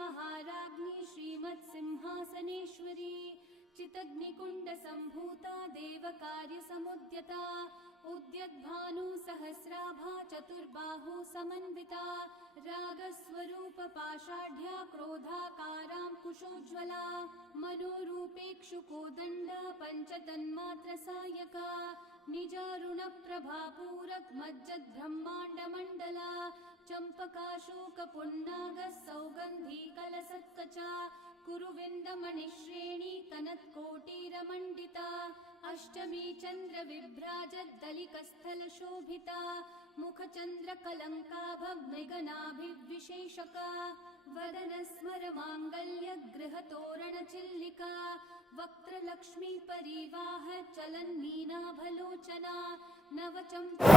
महाराज्ञी श्रीमत्सिंहासनेश्वरी चितग्निकुण्डसम्भूता देवकार्यसमुद्यता उद्यद्भानुसहस्राभा चतुर्बाहु समन्विता रागस्वरूपपाषाढ्या क्रोधाकाराङ्कुशोज्ज्वला मनोरूपेक्षुकोदण्ड पञ्चतन्मात्रसायका निजारुणप्रभापूरकमज्जद्ब्रह्माण्डमण्डला चम्पकाशोकपुन्नागसौगन्धिकलसत्कचा कुरुविन्दमणिश्रेणी कनत्कोटीरमण्डिता अष्टमी चन्द्रविभ्राजद्दलिकस्थलशोभिता मुखचन्द्रकलङ्काभमृगनाभिविशेषका वदनस्मरमाङ्गल्यगृहतोरणचिल्लिका वक्त्रलक्ष्मीपरीवाह चलन्मीनाभलोचना नवचम्पा